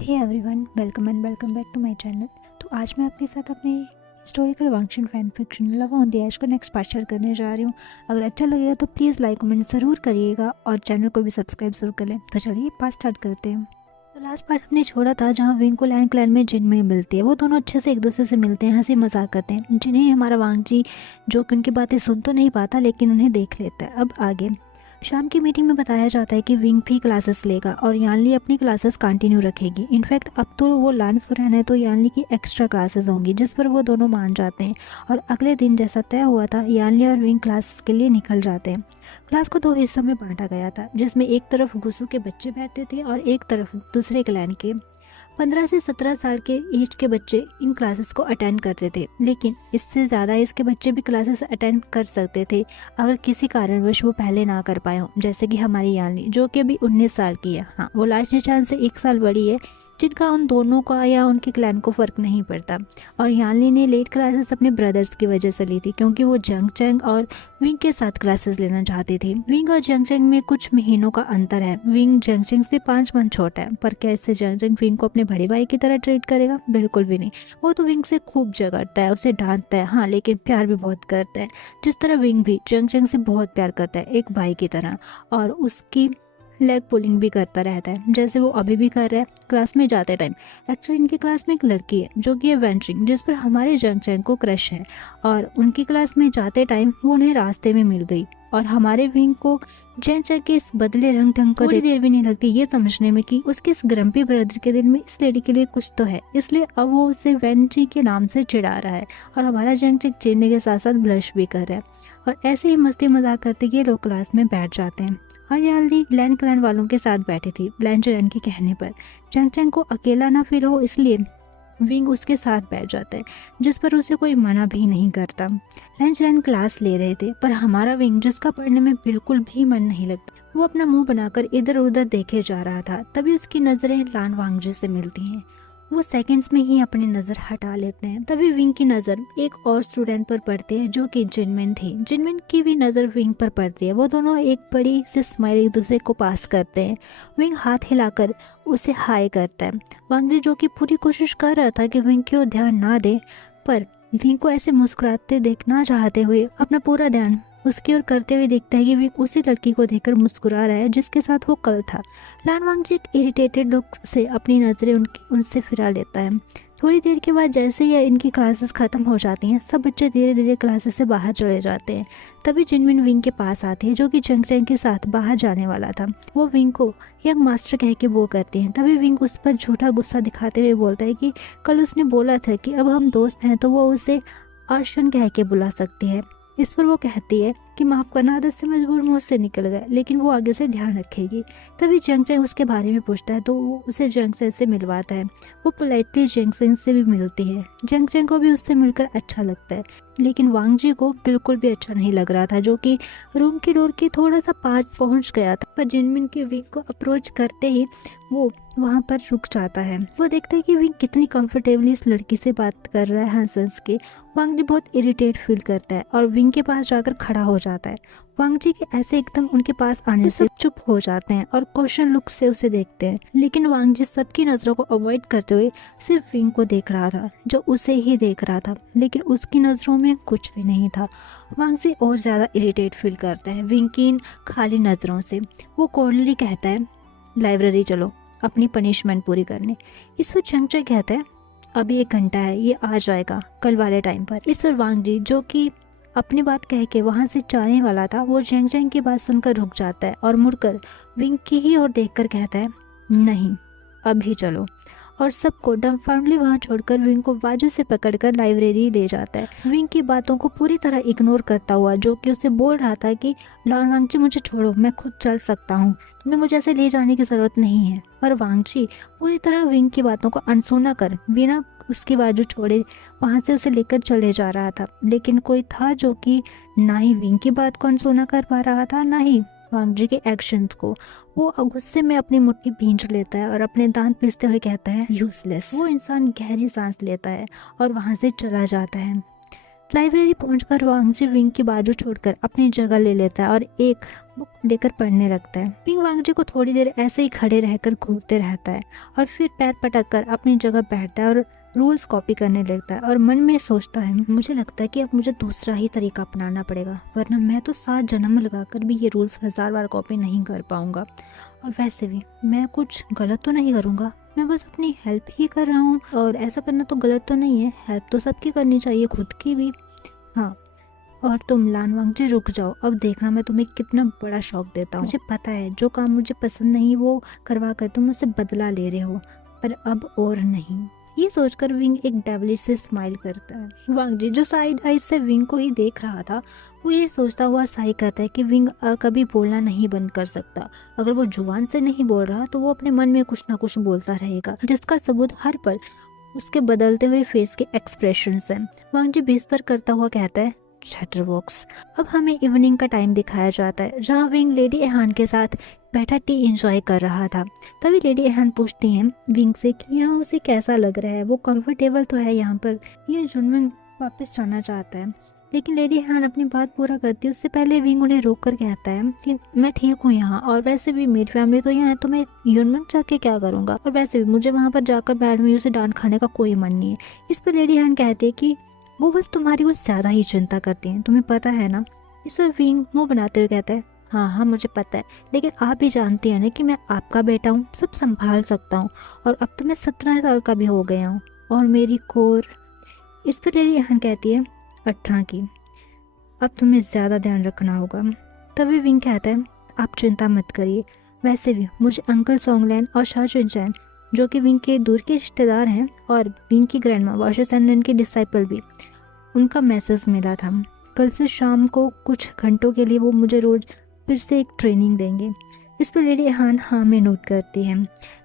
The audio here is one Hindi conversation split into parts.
Hey everyone, welcome and welcome back to my channel. तो आज मैं आपके साथ अपने historical Wangchun fan fiction love on the edge का नेक्स्ट पार्ट शेयर करने जा रही हूँ। अगर अच्छा लगेगा तो प्लीज़ लाइक कमेंट ज़रूर करिएगा और चैनल को भी सब्सक्राइब ज़रूर कर लें। तो चलिए पार्ट स्टार्ट करते हैं। तो लास्ट पार्ट हमने छोड़ा था जहाँ विंग को लैंड क्लैन में जिनमें मिलती है। वो दोनों अच्छे से एक दूसरे से मिलते हैं, हंसी मजाक करते हैं। जिन्हें हमारा वांगजी जो कि उनकी बातें सुन तो नहीं पाता लेकिन उन्हें देख लेता है। अब आगे शाम की मीटिंग में बताया जाता है कि विंग भी क्लासेस लेगा और यानली अपनी क्लासेस कंटिन्यू रखेगी। इनफैक्ट अब तो वो लैंड फुरैन है तो यानली की एक्स्ट्रा क्लासेस होंगी, जिस पर वो दोनों मान जाते हैं। और अगले दिन जैसा तय हुआ था, यानली और विंग क्लास के लिए निकल जाते हैं। क्लास को दो हिस्सों में बांटा गया था, जिसमें एक तरफ गुसू के बच्चे बैठते थे और एक तरफ दूसरे क्लैन के 15 से 17 साल के एज के बच्चे इन क्लासेस को अटेंड करते थे। लेकिन इससे ज़्यादा एज के बच्चे भी क्लासेस अटेंड कर सकते थे अगर किसी कारणवश वो पहले ना कर पाए हों, जैसे कि हमारी यानली जो कि अभी 19 साल की है। हाँ, वो लास्ट निशान से 1 साल बड़ी है, जिनका उन दोनों का या उनके क्लैन को फ़र्क नहीं पड़ता। और यानली ने लेट क्लासेस अपने ब्रदर्स की वजह से ली थी, क्योंकि वो जंग चैंग और विंग के साथ क्लासेस लेना चाहती थी। विंग और जंग चैंग में कुछ महीनों का अंतर है। विंग जंग चैंग से 5 मंथ छोटा है, पर क्या इससे जंग चैंग विंग को अपने बड़े भाई की तरह ट्रीट करेगा? बिल्कुल भी नहीं। वो तो विंग से खूब झगड़ता है, उसे डांटता है, हाँ, लेकिन प्यार भी बहुत करता है, जिस तरह विंग भी जंग चैंग से बहुत प्यार करता है, एक भाई की तरह। और उसकी लेग पुलिंग भी करता रहता है, जैसे वो अभी भी कर रहा है क्लास में जाते टाइम। एक्चुअली इनकी क्लास में एक लड़की है जो कि है वेंट्रिंग, जिस पर हमारे जंग चैंग को क्रश है। और उनकी क्लास में जाते टाइम वो उन्हें रास्ते में मिल गई। और हमारे विंग को जंग चैंग के इस बदले रंग ढंग को थोड़ी देर भी नहीं लगती ये समझने में कि उसके इस ग्रम्पी ब्रदर के दिल में इस लेडी के लिए कुछ तो है, इसलिए अब वो उसे वेंट्री के नाम से चिढ़ा रहा है। और हमारा जंग चैंग चिढ़ने के साथ साथ ब्लश भी कर रहा है। और ऐसे ही मस्ती मजाक करते ये लोग क्लास में बैठ जाते हैं। और यानली लैंड क्लैन वालों के साथ बैठी थी। ब्लैंचरैन के कहने पर जंग चैंग को अकेला ना फील हो, इसलिए विंग उसके साथ बैठ जाता है, जिस पर उसे कोई मना भी नहीं करता। ब्लैंचरैन क्लास ले रहे थे, पर हमारा विंग, जिसका पढ़ने में बिल्कुल भी मन नहीं लगता, वो अपना मुंह बनाकर इधर उधर देखे जा रहा था। तभी उसकी नज़रें लान वांगजी से मिलती हैं। वो सेकंड्स में ही अपनी नज़र हटा लेते हैं। तभी विंग की नज़र एक और स्टूडेंट पर पड़ती है जो कि जिनमिन थी। जिनमिन की भी नज़र विंग पर पड़ती है। वो दोनों एक बड़ी सी स्माइल एक दूसरे को पास करते हैं। विंग हाथ हिलाकर उसे हाय करता है। वांगजी जो कि पूरी कोशिश कर रहा था कि विंग की ओर ध्यान ना दे, पर विंग को ऐसे मुस्कुराते देखना चाहते हुए अपना पूरा ध्यान उसकी ओर करते हुए देखता है कि विंग उसी लड़की को देखकर मुस्कुरा रहा है जिसके साथ वो कल था। लान वांगजी एक इरिटेटेड लुक से अपनी नज़रें उनसे फिरा लेता है। थोड़ी देर के बाद जैसे ही इनकी क्लासेस ख़त्म हो जाती हैं, सब बच्चे धीरे धीरे क्लासेस से बाहर चले जाते हैं। तभी जिनमिन विंग के पास आती है, जो कि जंग चैंग के साथ बाहर जाने वाला था। वो विंग को यंग मास्टर कह के वो करती हैं। तभी विंग उस पर झूठा गुस्सा दिखाते हुए बोलता है कि कल उसने बोला था कि अब हम दोस्त हैं तो वो उसे अर्शन कह के बुला सकती है। इस पर वो कहती है कि माफ़ करना, आदत से मजबूर मुँह से निकल गया, लेकिन वो आगे से ध्यान रखेगी। तभी जंग चैंग उसके बारे में पूछता है तो वो उसे जंग चैंग से मिलवाता है। वो पोलाइटली जंग चैंग से भी मिलती है। जंग चैंग को भी उससे मिलकर अच्छा लगता है, लेकिन वांगजी को बिल्कुल भी अच्छा नहीं लग रहा था, जो कि रूम की डोर के थोड़ा सा पास पहुंच गया था। पर जिनमिन के विंग को अप्रोच करते ही वो वहाँ पर रुक जाता है। वो देखता है कि विंग कितनी कंफर्टेबली इस लड़की से बात कर रहा है हंस हंस के। वांगजी बहुत इरिटेट फील करता है और विंग के पास जाकर खड़ा हो जाता है। वांगजी के ऐसे एकदम उनके पास आने से चुप हो जाते हैं और क्वेश्चन लुक से उसे देखते हैं। लेकिन वांगजी सबकी नज़रों को अवॉइड करते हुए सिर्फ विंग को देख रहा था, जो उसे ही देख रहा था, लेकिन उसकी नज़रों में कुछ भी नहीं था। वांगजी और ज़्यादा इरिटेट फील करता है विंग की इन खाली नज़रों से। वो कोल्डली कहता है, लाइब्रेरी चलो अपनी पनिशमेंट पूरी करने। इस पर जंग चैंग कहता है, अभी 1 घंटा है, ये आ जाएगा कल वाले टाइम पर। इस पर वांगजी जो कि अपनी बात कह के वहाँ से जाने वाला था, वो जंग चैंग की बात सुनकर रुक जाता है और मुड़कर विंग की ही ओर देखकर कहता है, नहीं अभी चलो। और सबको डम्फाउंडली वहाँ छोड़कर विंग को बाजू से पकड़कर लाइब्रेरी ले जाता है। विंग की बातों को पूरी तरह इग्नोर करता हुआ, जो कि उसे बोल रहा था कि लॉन वांगजी मुझे छोड़ो, मैं खुद चल सकता हूँ, तुम्हें मुझे ऐसे ले जाने की ज़रूरत नहीं है। पर वांगजी पूरी तरह विंग की बातों को अनसुना कर बिना उसकी बाजू छोड़े वहाँ से उसे लेकर चले जा रहा था। लेकिन कोई था जो कि ना ही विंग की बात को अनसुना कर पा रहा था, ना ही वांगजी के एक्शंस को। वो गुस्से में अपनी मुट्ठी भींच लेता है और अपने दांत पीसते हुए कहता है, यूजलेस। वो इंसान गहरी सांस लेता है और वहाँ से चला जाता है। लाइब्रेरी पहुंचकर वांगजी विंग की बाजू छोड़कर अपनी जगह ले लेता है और एक बुक लेकर पढ़ने लगता है। विंग वांगजी को थोड़ी देर ऐसे ही खड़े रहकर घूरते रहता है और फिर पैर पटक कर अपनी जगह बैठता है और रूल्स कॉपी करने लगता है और मन में सोचता है, मुझे लगता है कि अब मुझे दूसरा ही तरीका अपनाना पड़ेगा, वरना मैं तो 7 जन्म लगाकर भी ये रूल्स 1000 बार कॉपी नहीं कर पाऊंगा। और वैसे भी मैं कुछ गलत तो नहीं करूंगा, मैं बस अपनी हेल्प ही कर रहा हूँ और ऐसा करना तो गलत तो नहीं है, हेल्प तो सबकी करनी चाहिए, खुद की भी। हाँ, और तुम लान वांगजी रुक जाओ, अब देखना मैं तुम्हें कितना बड़ा शौक देता हूँ। मुझे पता है जो काम मुझे पसंद नहीं वो करवा कर तुम मुझसे बदला ले रहे हो, पर अब और नहीं। ये सोचकर विंग एक डेविलिश से स्माइल करता है। वांगजी जो साइड आइज से विंग को ही देख रहा था, वो ये सोचता हुआ साई करता है कि विंग कभी बोलना नहीं बंद कर सकता। अगर वो जुबान से नहीं बोल रहा तो वो अपने मन में कुछ ना कुछ बोलता रहेगा, जिसका सबूत हर पल उसके बदलते हुए फेस के एक्सप्रेशंस हैं। वांगजी बेस पर करता हुआ कहता है, चैटरबॉक्स। अब हमें इवनिंग का टाइम दिखाया जाता है, जहाँ विंग लेडी एहान के साथ बैठा टी एंजॉय कर रहा था। तभी लेडी एहान पूछती हैं विंग से कि यहाँ उसे कैसा लग रहा है, वो कंफर्टेबल तो है यहाँ पर, ये जुनविंग वापस जाना चाहता है। लेकिन लेडी एहान अपनी बात पूरा करती है उससे पहले विंग उन्हें रोक कर कहता है कि मैं ठीक हूँ यहाँ, और वैसे भी मेरी फैमिली तो यहाँ है, तो मैं यूनमन जाके क्या करूँगा, और वैसे भी मुझे वहाँ पर जाकर मैडम यू से डांट खाने का कोई मन नहीं है। इस पर लेडी एहान कहती है कि वो बस तुम्हारी कुछ ज़्यादा ही चिंता करती हैं, तुम्हें पता है ना। इस पर विंग मुँह बनाते हुए कहता है, हाँ हाँ मुझे पता है, लेकिन आप भी जानती हैं ना कि मैं आपका बेटा हूँ, सब संभाल सकता हूँ, और अब तो मैं 17 साल का भी हो गया हूँ, और मेरी कोर। इस पर लेडी एहान कहती है, 18 की, अब तुम्हें ज़्यादा ध्यान रखना होगा। तभी विंग कहता है, आप चिंता मत करिए, वैसे भी मुझे अंकल सोंगलैन और शाह चुनचैन, जो कि विंग के दूर के रिश्तेदार हैं, और विंग की ग्रैंडमा वाशरसैंडन की डिसाइपल भी, उनका मैसेज मिला था। कल से शाम को कुछ घंटों के लिए वो मुझे रोज़ फिर से एक ट्रेनिंग देंगे। इस पर लेडी एहान हाँ में नोट करती है,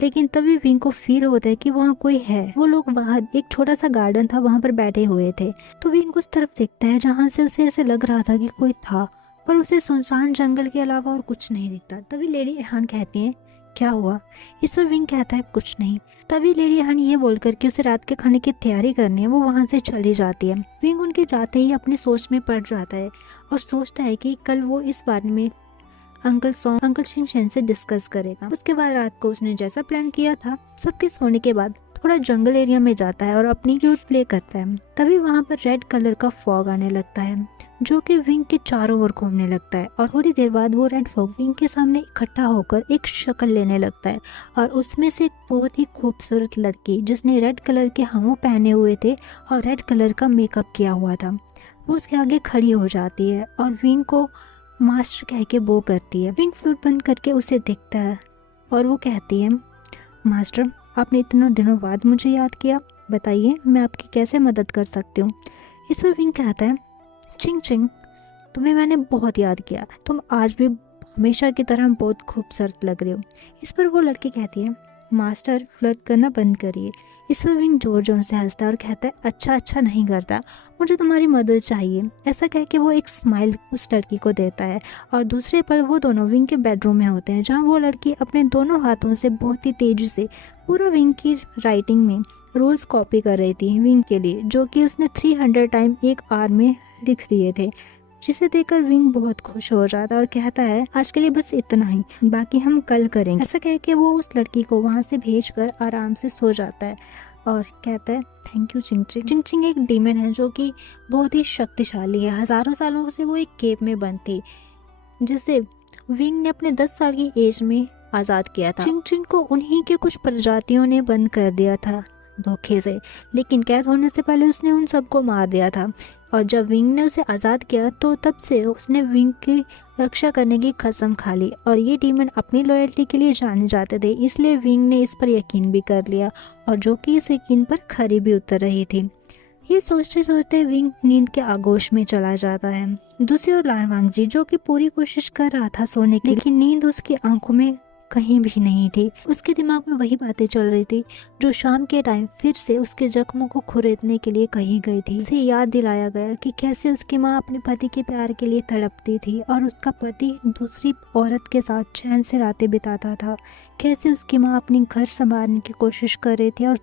लेकिन तभी विंग को फील होता है कि वहाँ कोई है। वो लोग बाहर एक छोटा सा गार्डन था, वहाँ पर बैठे हुए थे। तो विंग उस तरफ देखता है जहाँ से उसे ऐसे लग रहा था कि कोई था, पर उसे सुनसान जंगल के अलावा और कुछ नहीं दिखता। तभी लेडी एहान कहती है, क्या हुआ। इस पर विंग कहता है, कुछ नहीं। तभी लेडी एहान ये बोलकर कि उसे रात के खाने की तैयारी करनी है, वो वहाँ से चली जाती है। विंग उनके जाते ही अपनी सोच में पड़ जाता है और सोचता है कि कल वो इस बारे में अंकल शिंगशेन से डिस्कस करेगा। उसके बाद रात को उसने जैसा प्लान किया था, सबके सोने के बाद थोड़ा जंगल एरिया में जाता है और अपनी फ्लूट प्ले करता है। तभी वहाँ पर रेड कलर का फॉग आने लगता है, जो कि विंग के चारों ओर घूमने लगता है, और थोड़ी देर बाद वो रेड फॉग विंग के सामने इकट्ठा होकर एक शक्ल लेने लगता है, और उसमें से एक बहुत ही खूबसूरत लड़की, जिसने रेड कलर के हामू पहने हुए थे और रेड कलर का मेकअप किया हुआ था, वो उसके आगे खड़ी हो जाती है और विंग को मास्टर कह के बो करती है। विंग फ्लूट बंद करके उसे देखता है और वो कहती है, मास्टर आपने इतने दिनों बाद मुझे याद किया, बताइए मैं आपकी कैसे मदद कर सकती हूँ। इस पर विंग कहता है, चिंग चिंग, तुम्हें मैंने बहुत याद किया, तुम आज भी हमेशा की तरह बहुत खूबसूरत लग रहे हो। इस पर वो लड़की कहती है, मास्टर फ्लर्ट करना बंद करिए। इस पर विंग जोर जोर से हंसता है और कहता है, अच्छा नहीं करता, मुझे तुम्हारी मदद चाहिए। ऐसा कह के वो एक स्माइल उस लड़की को देता है, और दूसरे पर वो दोनों विंग के बेडरूम में होते हैं, जहाँ वो लड़की अपने दोनों हाथों से बहुत ही तेजी से पूरा विंग की राइटिंग में रूल्स कॉपी कर रही थी विंग के लिए, जो कि उसने 300 टाइम एक आवर में लिख दिए थे, जिसे देखकर विंग बहुत खुश हो जाता है और कहता है, आज के लिए बस इतना ही, बाकी हम कल करेंगे। ऐसा कह के वो उस लड़की को वहाँ से भेजकर आराम से सो जाता है और कहता है, थैंक यू चिंग चिंग। चिंग चिंग एक डीमन है जो कि बहुत ही शक्तिशाली है। हज़ारों सालों से वो एक केव में बंद थी, जिसे विंग ने अपने 10 साल की एज में आज़ाद किया था। चिंग चिंग को उन्हीं के कुछ प्रजातियों ने बंद कर दिया था धोखे से, लेकिन कैद होने से पहले उसने उन सबको मार दिया था। और जब विंग ने उसे आज़ाद किया तो तब से उसने विंग की रक्षा करने की कसम खा ली, और ये डीमन अपनी लॉयल्टी के लिए जाने जाते थे, इसलिए विंग ने इस पर यकीन भी कर लिया, और जो कि इस यकीन पर खरी भी उतर रही थी। ये सोचते सोचते विंग नींद के आगोश में चला जाता है। दूसरी ओर लान वांगजी, जो कि पूरी कोशिश कर रहा था सोने की, लेकिन नींद उसकी आंखों में कहीं भी नहीं थी। उसके दिमाग में वही बातें चल रही थी जो शाम के टाइम फिर से उसके जख्मों को खुरेदने के लिए कही गई थी। उसे याद दिलाया गया कि कैसे उसकी माँ अपने पति के प्यार के लिए तड़पती थी, और उसका पति दूसरी औरत के साथ चैन से रातें बिताता था। कैसे उसकी माँ अपनी घर संभालने की कोशिश कर रही थी और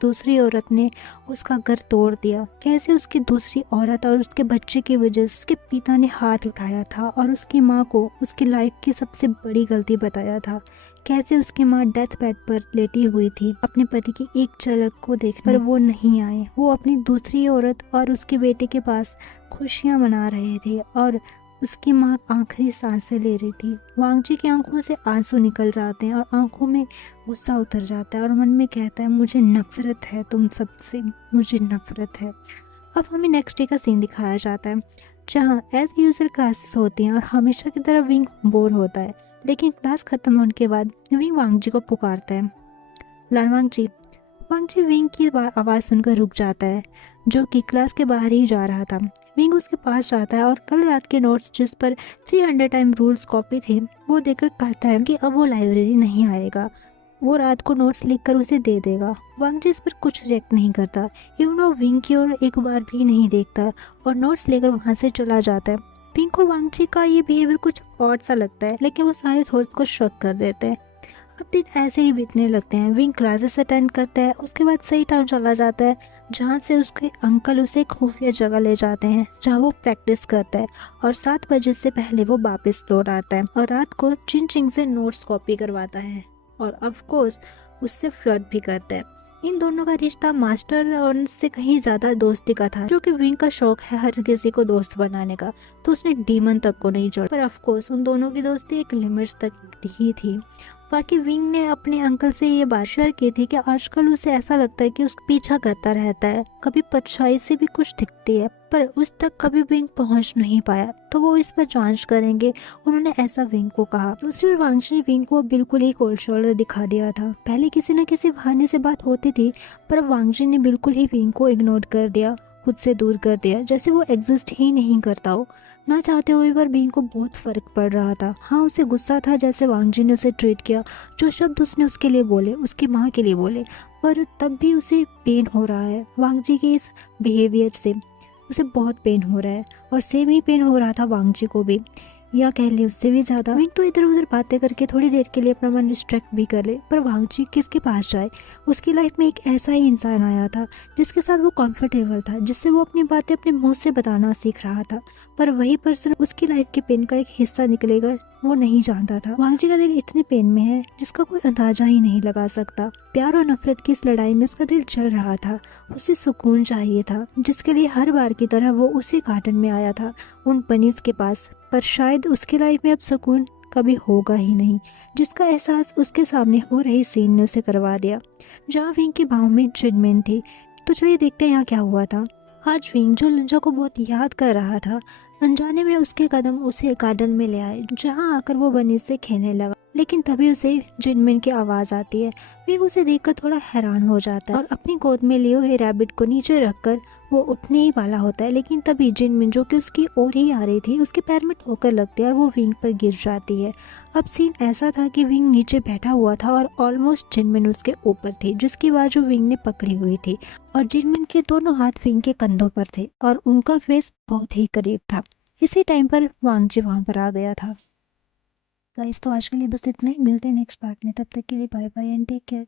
दूसरी औरत ने उसका घर तोड़ दिया। कैसे उसकी दूसरी औरत और उसके बच्चे की वजह से उसके पिता ने हाथ उठाया था और उसकी माँ को उसकी लाइफ की सबसे बड़ी गलती बताया था। कैसे उसकी माँ डेथ बेड पर लेटी हुई थी अपने पति की एक झलक को देखने, पर वो नहीं आए। वो अपनी दूसरी औरत और उसके बेटे के पास खुशियाँ मना रहे थे और उसकी माँ आखिरी सांसें ले रही थी। वांगजी की आंखों से आंसू निकल जाते हैं और आंखों में गुस्सा उतर जाता है और मन में कहता है मुझे नफरत है तुम सबसे, मुझे नफरत है। अब हमें नेक्स्ट डे का सीन दिखाया जाता है जहाँ एज यूजल क्लासेस होती हैं और हमेशा की तरह विंग बोर होता है। लेकिन क्लास खत्म होने के बाद विंग वांगजी को पुकारता है, वांगजी। वांगजी विंग की आवाज़ सुनकर रुक जाता है जो कि क्लास के बाहर ही जा रहा था। विंग उसके पास जाता है और कल रात के नोट्स जिस पर 300 टाइम रूल्स कॉपी थे वो देखकर कहता है कि अब वो लाइब्रेरी नहीं आएगा, वो रात को नोट्स लिखकर उसे दे देगा। वांगजी इस पर कुछ रिएक्ट नहीं करता, इवन वो विंग की ओर एक बार भी नहीं देखता और नोट्स लेकर वहाँ से चला जाता है। विंग को वांगजी का ये बिहेवियर कुछ ऑड सा लगता है लेकिन वो सारे थॉट्स को शक कर देते हैं। अब दिन ऐसे ही बीतने लगते हैं। विंग क्लासेस अटेंड करता है, उसके बाद सही टाइम चला जाता है जहाँ से उसके अंकल उसे एक खुफिया जगह ले जाते हैं जहाँ वो प्रैक्टिस करता है और 7 बजे से पहले वो वापस लौट आता है और रात को चिन चिंग से नोट्स कॉपी करवाता है और ऑफ कोर्स उससे फ्लर्ट भी करता है। इन दोनों का रिश्ता मास्टर और से कहीं ज़्यादा दोस्ती का था, जो कि विंग का शौक है हर किसी को दोस्त बनाने का, तो उसने डीमन तक को नहीं जोड़ा। पर ऑफ कोर्स उन दोनों की दोस्ती एक लिमिट्स तक ही थी। बाकी विंग ने अपने अंकल से ये बात शेयर की थी कि आजकल उसे ऐसा लगता है कि उसका पीछा करता रहता है, कभी परछाई से भी कुछ दिखती है पर उस तक कभी विंग पहुंच नहीं पाया, तो वो इस पर जांच करेंगे, उन्होंने ऐसा विंग को कहा। दूसरी ओर वांगजी ने विंग को बिल्कुल ही कोल्ड शोल्डर दिखा दिया था। पहले किसी न किसी बहाने से बात होती थी पर वांगजी ने बिल्कुल ही विंग को इग्नोर कर दिया, खुद से दूर कर दिया, जैसे वो एग्जिस्ट ही नहीं करता हो। ना चाहते हुए पर विंग को बहुत फर्क पड़ रहा था। हाँ, उसे गुस्सा था जैसे वांगजी ने उसे ट्रीट किया, जो शब्द उसने उसके लिए बोले, उसकी माँ के लिए बोले, पर तब भी उसे पेन हो रहा है वांगजी के इस बिहेवियर से। उसे बहुत पेन हो रहा है और सेम ही पेन हो रहा था वांगजी को भी, या कह ले उससे भी ज़्यादा। विंग तो इधर उधर बातें करके थोड़ी देर के लिए अपना मन डिस्ट्रैक्ट भी कर ले, पर वांगजी किसके पास जाए। उसकी लाइफ में एक ऐसा ही इंसान आया था जिसके साथ वो कंफर्टेबल था, जिससे वो अपनी बातें अपने मुंह से बताना सीख रहा था, पर वही पर्सन उसकी लाइफ के पेन का एक हिस्सा निकलेगा वो नहीं जानता था। वांगजी का दिल इतने पेन में है जिसका कोई अंदाजा ही नहीं लगा सकता। प्यार और नफरत की इस लड़ाई में उसका दिल जल रहा था। उसे सुकून चाहिए था, जिसके लिए हर बार की तरह वो उसी गार्डन में आया था, उन पनीज के पास, पर शायद उसकी लाइफ में अब सुकून कभी होगा ही नहीं, जिसका एहसास उसके सामने हो रही सीन ने उसे करवा दिया, जहाँ विंग की बाहों में जिनमिन थी। तो चलिए देखते हैं यहाँ क्या हुआ था। आज विंग जो लंजा को बहुत याद कर रहा था, अनजाने में उसके कदम उसे गार्डन में ले आए, जहाँ आकर वो बनी से खेलने लगा। लेकिन तभी उसे जिनमिन की आवाज आती है। विंग उसे देखकर थोड़ा हैरान हो जाता है और अपनी गोद में लिए हुए रैबिट को नीचे रखकर वो उठने ही वाला होता है, लेकिन तभी जिनमिन जो कि उसकी ओर ही आ रही थी उसके पैर में ठोकर लगती है और वो विंग पर गिर जाती है। अब सीन ऐसा था कि विंग नीचे बैठा हुआ था और ऑलमोस्ट जिनमिन उसके ऊपर थी, जिसकी बाजू विंग ने पकड़ी हुई थी और जिनमिन के दोनों हाथ विंग के कंधों पर थे और उनका फेस बहुत ही करीब था। इसी टाइम पर वांगजी वहां पर आ गया था। गाइस, तो आज के लिए बस इतना ही, मिलते हैं नेक्स्ट पार्ट में, तब तक के लिए bye bye and take care.